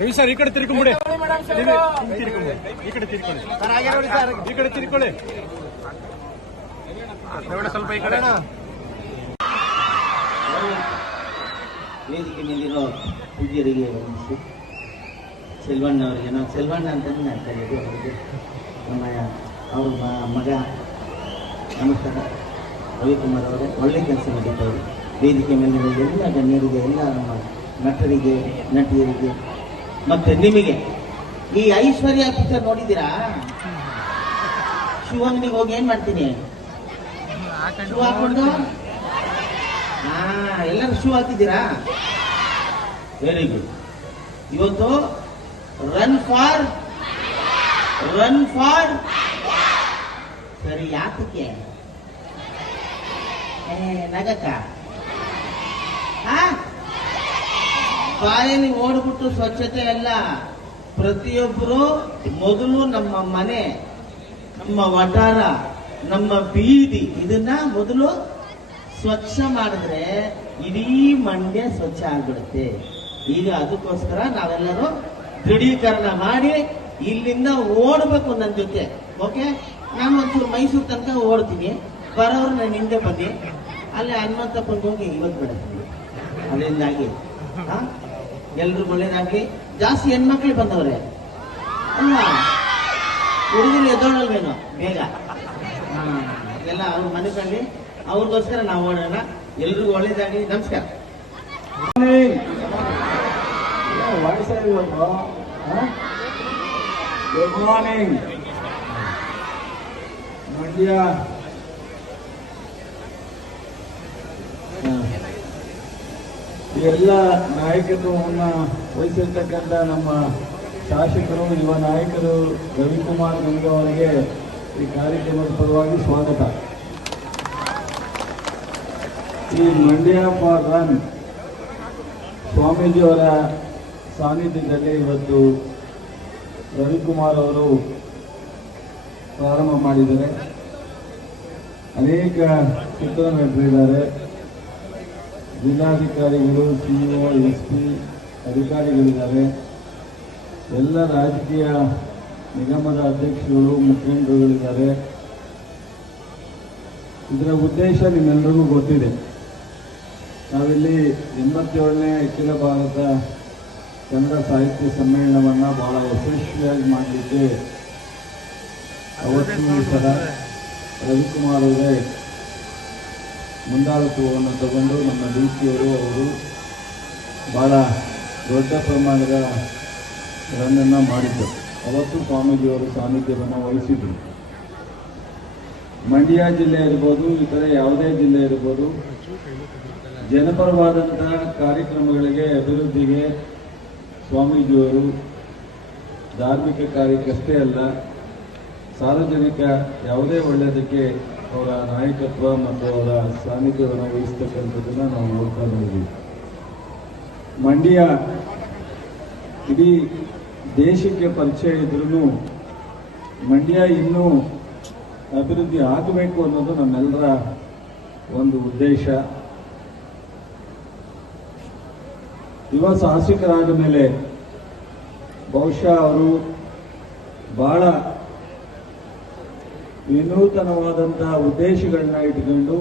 Ravi sir ಈ ಕಡೆ ತಿರ್ಕೊಂಬಿಡಿ, ಈ ಕಡೆ ತಿರ್ಕೊಳ್ಳಿ, ಈ ಕಡೆ ತಿರ್ಕೊಳ್ಳಿ ಸ್ವಲ್ಪ ಈ ಕಡೆ. ವೇದಿಕೆ ಮೇಲಿರೋ ಪೂಜ್ಯರಿಗೆ ವಂದಿಸಿ, ಸೆಲ್ವಣ್ಣ ಅವರಿಗೆ, ನಾವು ಸೆಲ್ವಣ್ಣ ಅಂತಲೇ ಮಾಡ್ತಾ ಇದ್ದೀವಿ. ಅವರಿಗೆ ಅವ್ರ ಮಗ ನಮಸ್ಕಾರ. ರವಿಕುಮಾರ್ ಅವರೇ ಒಳ್ಳೆ ಕೆಲಸ ಮಾಡಿದ್ದಾರೆ. ವೇದಿಕೆ ಮೇಲಿರೋ ಎಲ್ಲ ಗಣ್ಯರಿಗೆ, ಎಲ್ಲ ನಮ್ಮ ನಟರಿಗೆ, ನಟಿಯರಿಗೆ, ಮತ್ತೆ ನಿಮಗೆ ಈ ಐಶ್ವರ್ಯ ಪಿಕ್ಚರ್ ನೋಡಿದ್ದೀರಾ? ಶೂ ಅಂಗಡಿಗೆ ಹೋಗಿ ಏನ್ ಮಾಡ್ತೀನಿ, ಶೂ ಹಾಕೊಂಡು ಎಲ್ಲರೂ ಶೂ ಹಾಕಿದ್ದೀರಾ? Very good. ಇವತ್ತು ರನ್ ಫಾರ್ ಸರಿ, ಯಾತಕ್ಕೆ ನಗಕ್ಕ ಬಾಯಲ್ಲಿ ಓಡ್ಬಿಟ್ಟು ಸ್ವಚ್ಛತೆ ಅಲ್ಲ. ಪ್ರತಿಯೊಬ್ಬರು ಮೊದಲು ನಮ್ಮ ಮನೆ, ನಮ್ಮ ವಟಾರ, ನಮ್ಮ ಬೀದಿ ಇದನ್ನ ಮೊದಲು ಸ್ವಚ್ಛ ಮಾಡಿದ್ರೆ ಇಡೀ ಮಂಡ್ಯ ಸ್ವಚ್ಛ ಆಗ್ಬಿಡುತ್ತೆ. ಈಗ ಅದಕ್ಕೋಸ್ಕರ ನಾವೆಲ್ಲರೂ ದೃಢೀಕರಣ ಮಾಡಿ ಇಲ್ಲಿಂದ ಓಡಬೇಕು ನನ್ನ ಜೊತೆ. ಓಕೆ, ನಾನು ಒಂಚೂರು ಮೈಸೂರು ತನಕ ಓಡ್ತೀನಿ, ಬರೋರು ನಾನು ಹಿಂದೆ ಬನ್ನಿ. ಅಲ್ಲಿ ಹನುಮಂತಪ್ಪಂಗೆ ಹೋಗಿ ಇವತ್ತು ಬಿಡ್ತೀನಿ. ಅದರಿಂದಾಗಿ ಎಲ್ರು ಒಳ್ಳೇದಾಗ್ಲಿ. ಜಾಸ್ತಿ ಹೆಣ್ಮಕ್ಳು ಬಂದವ್ರೆ ಅಲ್ಲ, ಹುಡುಗರು ಎದ್ದೋಳಲ್ವೇನೋ ಬೇಗ. ಎಲ್ಲ ಅವ್ರ ಮನೆ ಕಂಡು ಅವ್ರಿಗೋಸ್ಕರ ನಾವು ಓಡೋಣ. ಎಲ್ರಿಗೂ ಒಳ್ಳೇದಾಗ್ಲಿ. ನಮಸ್ಕಾರ. Good morning Mandya. ಎಲ್ಲ ನಾಯಕತ್ವವನ್ನು ವಹಿಸಿರ್ತಕ್ಕಂಥ ನಮ್ಮ ಶಾಸಕರು, ಯುವ ನಾಯಕರು ರವಿಕುಮಾರ್ ಗಂಗೆ ಅವರಿಗೆ ಈ ಕಾರ್ಯಕ್ರಮದ ಪರವಾಗಿ ಸ್ವಾಗತ. ಈ ಮಂಡ್ಯ ಫಾರ್ ರನ್ ಸ್ವಾಮೀಜಿಯವರ ಸಾನ್ನಿಧ್ಯದಲ್ಲಿ ಇವತ್ತು ರವಿಕುಮಾರ್ ಅವರು ಪ್ರಾರಂಭ ಮಾಡಿದ್ದಾರೆ. ಅನೇಕ ಚಿತ್ರ ನಡೆಸಿದ್ದಾರೆ. ಜಿಲ್ಲಾಧಿಕಾರಿಗಳು, ಸಿಇಒ, SP ಅಧಿಕಾರಿಗಳಿದ್ದಾರೆ. ಎಲ್ಲ ರಾಜಕೀಯ ನಿಗಮದ ಅಧ್ಯಕ್ಷರುಗಳು, ಮುಖ್ಯಮಂತ್ರಿಗಳಿದ್ದಾರೆ. ಇದರ ಉದ್ದೇಶ ನಿಮ್ಮೆಲ್ಲರಿಗೂ ಗೊತ್ತಿದೆ. ನಾವಿಲ್ಲಿ 87ನೇ ಅಖಿಲ ಭಾರತ ಕನ್ನಡ ಸಾಹಿತ್ಯ ಸಮ್ಮೇಳನವನ್ನು ಬಹಳ ಯಶಸ್ವಿಯಾಗಿ ಮಾಡಲಿಕ್ಕೆ ಅವತ್ತು ಸಹ ರವಿಕುಮಾರ್ ಅವರೇ ಮುಂದಾಳತ್ವವನ್ನು ತಗೊಂಡು ನಮ್ಮ DC ಅವರು ಬಹಳ ದೊಡ್ಡ ಪ್ರಮಾಣದ ರನ್ನನ್ನು ಮಾಡಿದ್ದರು. ಅವತ್ತು ಸ್ವಾಮೀಜಿಯವರು ಸಾನ್ನಿಧ್ಯವನ್ನು ವಹಿಸಿದರು. ಮಂಡ್ಯ ಜಿಲ್ಲೆ ಇರ್ಬೋದು, ಇತರೆ ಯಾವುದೇ ಜಿಲ್ಲೆ ಇರ್ಬೋದು, ಜನಪರವಾದಂತಹ ಕಾರ್ಯಕ್ರಮಗಳಿಗೆ, ಅಭಿವೃದ್ಧಿಗೆ ಸ್ವಾಮೀಜಿಯವರು ಧಾರ್ಮಿಕ ಕಾರ್ಯಕ್ಕಷ್ಟೇ ಅಲ್ಲ, ಸಾರ್ವಜನಿಕ ಯಾವುದೇ ಒಳ್ಳೆಯದಕ್ಕೆ ಅವರ ನಾಯಕತ್ವ ಮತ್ತು ಅವರ ಸಾನ್ನಿಧ್ಯವನ್ನು ವಹಿಸ್ತಕ್ಕಂಥದ್ದನ್ನು ನಾವು ನೋಡ್ತಾ ಇದ್ದೀವಿ. ಮಂಡ್ಯ ಇಡೀ ದೇಶಕ್ಕೆ ಪರಿಚಯ ಇದ್ರೂ ಮಂಡ್ಯ ಇನ್ನೂ ಅಭಿವೃದ್ಧಿ ಆಗಬೇಕು ಅನ್ನೋದು ನಮ್ಮೆಲ್ಲರ ಒಂದು ಉದ್ದೇಶ. ಯುವ ಸಾಹಸಿಕರಾದ ಮೇಲೆ ಬಹುಶಃ ಅವರು ಬಹಳ ವಿನೂತನವಾದಂತಹ ಉದ್ದೇಶಗಳನ್ನ ಇಟ್ಕೊಂಡು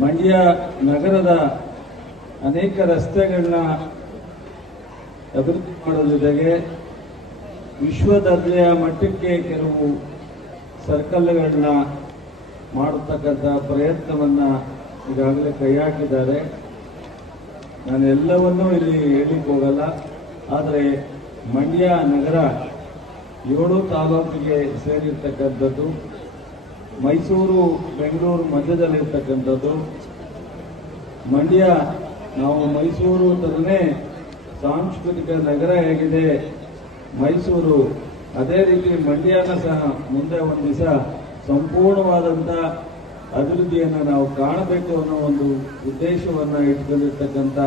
ಮಂಡ್ಯ ನಗರದ ಅನೇಕ ರಸ್ತೆಗಳನ್ನ ಅಭಿವೃದ್ಧಿ ಮಾಡೋದ್ರ ಜೊತೆಗೆ ವಿಶ್ವ ದರ್ಜೆಯ ಮಟ್ಟಕ್ಕೆ ಕೆಲವು ಸರ್ಕಲ್ಗಳನ್ನ ಮಾಡತಕ್ಕಂಥ ಪ್ರಯತ್ನವನ್ನು ಈಗಾಗಲೇ ಕೈ ಹಾಕಿದ್ದಾರೆ. ನಾನು ಎಲ್ಲವನ್ನೂ ಇಲ್ಲಿ ಹೇಳಲಿಕ್ಕೆ ಹೋಗಲ್ಲ. ಆದರೆ ಮಂಡ್ಯ ನಗರ 7 ತಾಲೂಕಿಗೆ ಸೇರಿರ್ತಕ್ಕಂಥದ್ದು, ಮೈಸೂರು ಬೆಂಗಳೂರು ಮಧ್ಯದಲ್ಲಿರ್ತಕ್ಕಂಥದ್ದು. ಮಂಡ್ಯ ನಾವು ಮೈಸೂರು ಥರನೇ ಸಾಂಸ್ಕೃತಿಕ ನಗರ ಹೇಗಿದೆ ಮೈಸೂರು, ಅದೇ ರೀತಿ ಮಂಡ್ಯನ ಸಹ ಮುಂದೆ ಒಂದು ದಿವಸ ಸಂಪೂರ್ಣವಾದಂಥ ಅಭಿವೃದ್ಧಿಯನ್ನು ನಾವು ಕಾಣಬೇಕು ಅನ್ನೋ ಒಂದು ಉದ್ದೇಶವನ್ನು ಇಟ್ಕೊಂಡಿರ್ತಕ್ಕಂಥ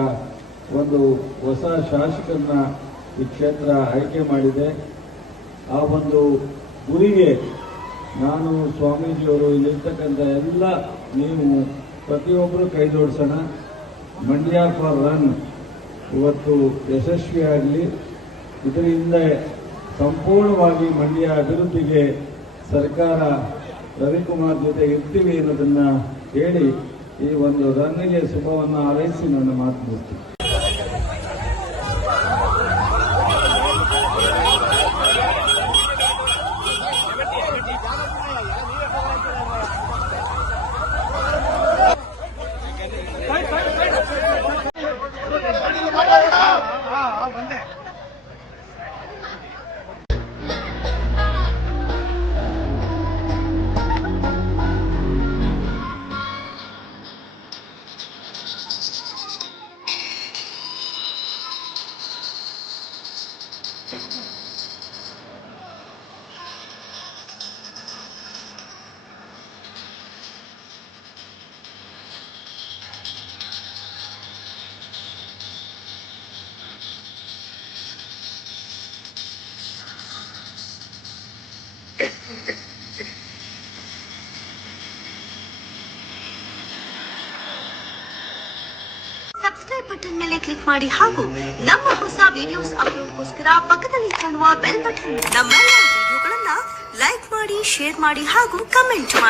ಒಂದು ಹೊಸ ಶಾಸಕರನ್ನ ಈ ಕ್ಷೇತ್ರ ಆಯ್ಕೆ ಮಾಡಿದೆ. ಆ ಒಂದು ಗುರಿಗೆ ನಾನು, ಸ್ವಾಮೀಜಿಯವರು, ಇಲ್ಲಿರ್ತಕ್ಕಂಥ ಎಲ್ಲ ನೀವು ಪ್ರತಿಯೊಬ್ಬರು ಕೈ ಜೋಡಿಸೋಣ. ಮಂಡ್ಯ ಫಾರ್ ರನ್ ಇವತ್ತು ಯಶಸ್ವಿಯಾಗಲಿ. ಇದರಿಂದ ಸಂಪೂರ್ಣವಾಗಿ ಮಂಡ್ಯ ಅಭಿವೃದ್ಧಿಗೆ ಸರ್ಕಾರ ರವಿಕುಮಾರ್ ಜೊತೆ ಇರ್ತೀವಿ ಅನ್ನೋದನ್ನ ಹೇಳಿ ಈ ಒಂದು ರನ್ನಿಗೆ ಶುಭವನ್ನು ಹಾರೈಸಿ ನನ್ನ ಮಾತು ಮುಗಿಸ್ತೀನಿ. ಸಬ್ಸ್ಕ್ರೈಬ್ ಬಟನ್ ಮೇಲೆ ಕ್ಲಿಕ್ ಮಾಡಿ ಹಾಗೂ ನಮ್ಮ ಹೊಸ ವಿಡಿಯೋಸ್ ಅಪ್ಲೋಡ್ಗೋಸ್ಕರ ಪಕ್ಕದಲ್ಲಿ ಕಾಣುವ ಬೆಲ್ ಬಟನ್ ನಮ್ಮೆಲ್ಲ ವಿಡಿಯೋಗಳನ್ನ ಲೈಕ್ ಮಾಡಿ, ಶೇರ್ ಮಾಡಿ ಹಾಗೂ ಕಮೆಂಟ್ ಮಾಡಿ.